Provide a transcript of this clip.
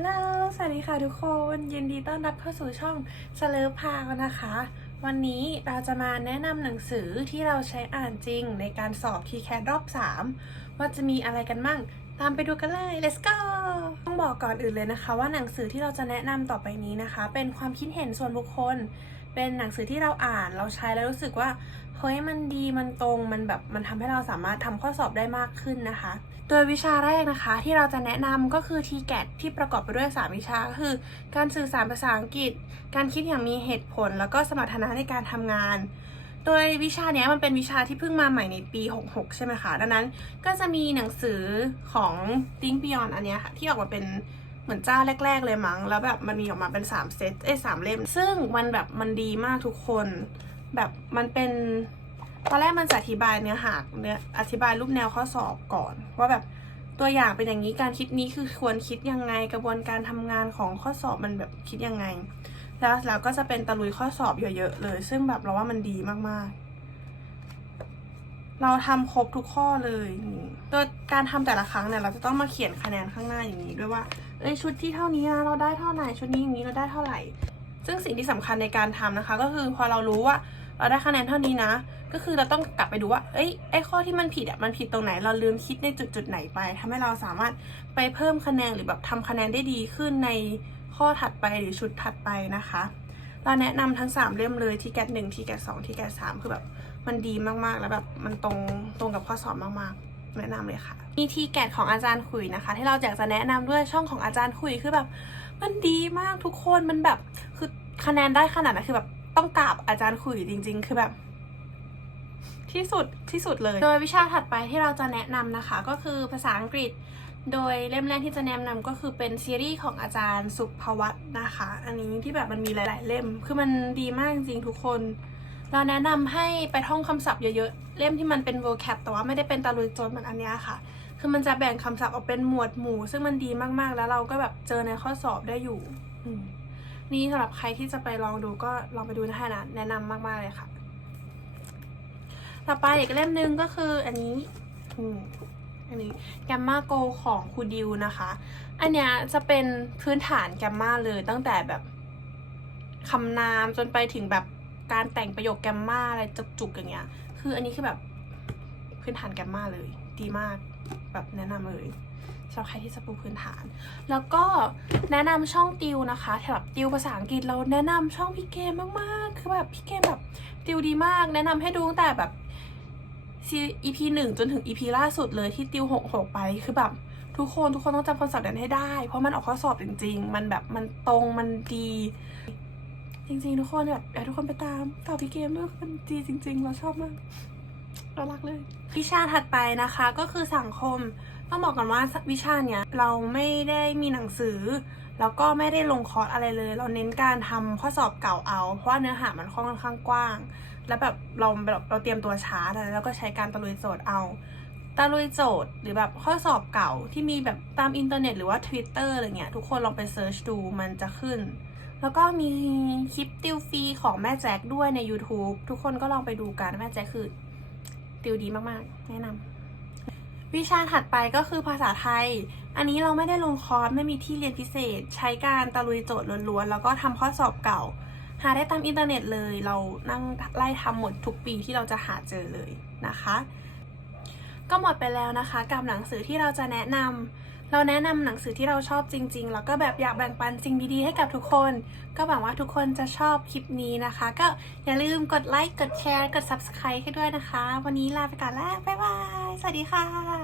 ลโหลสวัสดีค่ะทุกคนยินดีต้อนรับเข้าสู่ช่องสเลอพาวนะคะ วันนี้เราจะมาแนะนำหนังสือที่เราใช้อ่านจริงในการสอบ t c a t รอบ 3 ว่าจะมีอะไรกันมั่ง ตามไปดูกันเลย let's go ต้องบอกก่อนอื่นเลยนะคะ ว่าหนังสือที่เราจะแนะนำต่อไปนี้นะคะ เป็นความคิดเห็นส่วนบุคคล เป็นหนังสือที่เราอ่านเราใช้แล้วรู้สึกว่าเฮ้ยมันดีมันตรงมันแบบมันทำให้เราสามารถทำข้อสอบได้มากขึ้นนะคะโดยวิชาแรกนะคะ ที่เราจะแนะนำก็คือ TGAT ที่ประกอบไปด้วย 3 วิชาก็คือ การสื่อสารภาษาอังกฤษ การคิดอย่างมีเหตุผล แล้วก็สมรรถนะในการทำงาน โดยวิชาเนี้ยมันเป็นวิชาที่เพิ่งมาใหม่ในปี 66 ใช่ไหมคะ ดังนั้นก็จะมีหนังสือของ Think Beyond อันเนี้ยค่ะที่ออกมาเป็น เหมือนเจ้าแรก ๆ เลยมั้ง แล้วแบบมันมีออกมาเป็น 3 เซตเอ้ยสามเล่ม ซึ่งมันแบบมันดีมากทุกคน แบบมันเป็นตอนแรกมันจะอธิบายเนื้อหาเนื้ออธิบายรูปแนวข้อสอบก่อน ว่าแบบตัวอย่างเป็นอย่างนี้การคิดนี้คือควรคิดยังไงกระบวนการทำงานของข้อสอบมันแบบคิดยังไง แล้วแล้วก็จะเป็นตะลุยข้อสอบเยอะๆเลย ซึ่งแบบเราว่ามันดีมากๆ เราทำครบทุกข้อเลยนี่โดยการทำแต่ละครั้งเนี่ยเราจะต้องมาเขียนคะแนนข้างหน้าอย่างนี้ด้วยว่า เอ้ยชุดที่เท่านี้นะเราได้เท่าไหร่ชุดนี้อย่างนี้เราได้เท่าไหร่ ซึ่งสิ่งที่สำคัญในการทำนะคะ ก็คือพอเรารู้ว่าเราได้คะแนนเท่านี้นะ ก็คือเราต้องกลับไปดูว่าเอ้ยไอ้ข้อที่มันผิดอะมันผิดตรงไหนเราลืมคิดในจุดจุดไหนไปทำให้เราสามารถไปเพิ่มคะแนนหรือแบบทำคะแนนได้ดีขึ้นในข้อถัดไปหรือชุดถัดไปนะคะเราแนะนำทั้ง 3 เล่มเลยที่แกดหนึ่งที่แกดสองที่แกดสามคือแบบมันดีมากๆ แล้วแบบมันตรงตรงกับข้อสอบมากๆ แนะนำเลยค่ะ มีทีแกดของอาจารย์คุยนะคะ ที่เราอยากจะแนะนำด้วยช่องของอาจารย์คุยคือแบบ มันดีมากทุกคนมันแบบ คือคะแนนได้ขนาดนั้นคือแบบต้องกราบอาจารย์คุยจริง ๆ คือแบบที่สุดที่สุดเลย โดยวิชาถัดไปที่เราจะแนะนำนะคะ ก็คือภาษาอังกฤษ โดยเล่มแรกที่จะแนะนำก็คือเป็นซีรีส์ของอาจารย์สุภวัตนะคะ อันนี้ที่แบบมันมีหลาย ๆ เล่ม คือมันดีมากจริงๆทุกคน เราแนะนำให้ไปท่องคำศัพท์เยอะๆ เล่มที่มันเป็น vocab แต่ว่าไม่ได้เป็นตะลุยโจรเหมือนอันเนี้ยค่ะ คือมันจะแบ่งคำศัพท์ออกเป็นหมวดหมู่ ซึ่งมันดีมากๆ แล้วเราก็แบบเจอในข้อสอบได้อยู่ นี่สำหรับใครที่จะไปลองดูก็ลองไปดูนะคะนะแนะนำมากๆเลยค่ะ ต่อไปอีกเล่มหนึ่งก็คืออันนี้อันนี้แกมมาโกของครูดิวนะคะ อันเนี้ยจะเป็นพื้นฐานแกมมาเลยตั้งแต่แบบคำนามจนไปถึงแบบ การแต่งประโยคแกมมาอะไรจุกๆอย่างเงี้ย คืออันนี้คือแบบพื้นฐานแกมมาเลย ดีมากแบบแนะนำเลยสำหรับใครที่จะปูพื้นฐาน แล้วก็แนะนำช่องติวนะคะสำหรับติวภาษาอังกฤษเราแนะนำช่องพี่เกมมากๆ คือแบบพี่เกมแบบติวดีมาก แนะนำให้ดูตั้งแต่แบบ EP หนึ่งจนถึง EP ล่าสุดเลยที่ติวหกหกไปคือแบบทุกคนทุกคนต้องจำคอนเซ็ปต์นั้นให้ได้ เพราะมันออกข้อสอบจริง ๆ มันแบบมันตรงมันดี จริง ๆ ทุกคนแบบอยากทุกคนไปตามต่อพี่เกมด้วยมันดีจริง ๆ เราชอบมากเรารักเลย วิชาถัดไปนะคะก็คือสังคมต้องบอกก่อนว่าวิชาเนี้ยเราไม่ได้มีหนังสือ แล้วก็ไม่ได้ลงคอร์สอะไรเลย เราเน้นการทำข้อสอบเก่าเอา เพราะว่าเนื้อหามันค่อนข้างกว้าง แล้วแบบเราแบบเราเตรียมตัวช้าแล้วก็ใช้การตะลุยโจทย์เอาตะลุยโจทย์หรือแบบข้อสอบเก่าที่มีแบบตามอินเทอร์เน็ตหรือว่า Twitter อะไรเงี้ยทุกคนลองไปเซิร์ชดูมันจะขึ้น แล้วก็มีคลิปติวฟรีของแม่แจ็คด้วยใน YouTube ทุกคนก็ลองไปดูกันแม่แจ็คคือติวดีมากๆ แนะนำวิชาถัดไปก็คือภาษาไทย อันนี้เราไม่ได้ลงคอร์สไม่มีที่เรียนพิเศษ ใช้การตะลุยโจทย์ล้วนๆ แล้วก็ทำข้อสอบเก่า หาได้ตามอินเทอร์เน็ตเลย เรานั่งไล่ทำหมดทุกปีที่เราจะหาเจอเลยนะคะ ก็หมดไปแล้วนะคะ กับหนังสือที่เราจะแนะนำ เราแนะนำหนังสือที่เราชอบจริง ๆ แล้วก็แบบอยากแบ่งปันสิ่งดีๆให้กับทุกคน ก็หวังว่าทุกคนจะชอบคลิปนี้นะคะ ก็อย่าลืมกดไลค์กดแชร์กด subscribe ให้ด้วยนะคะ วันนี้ลาไปก่อนแล้วบ๊ายบาย สวัสดีค่ะ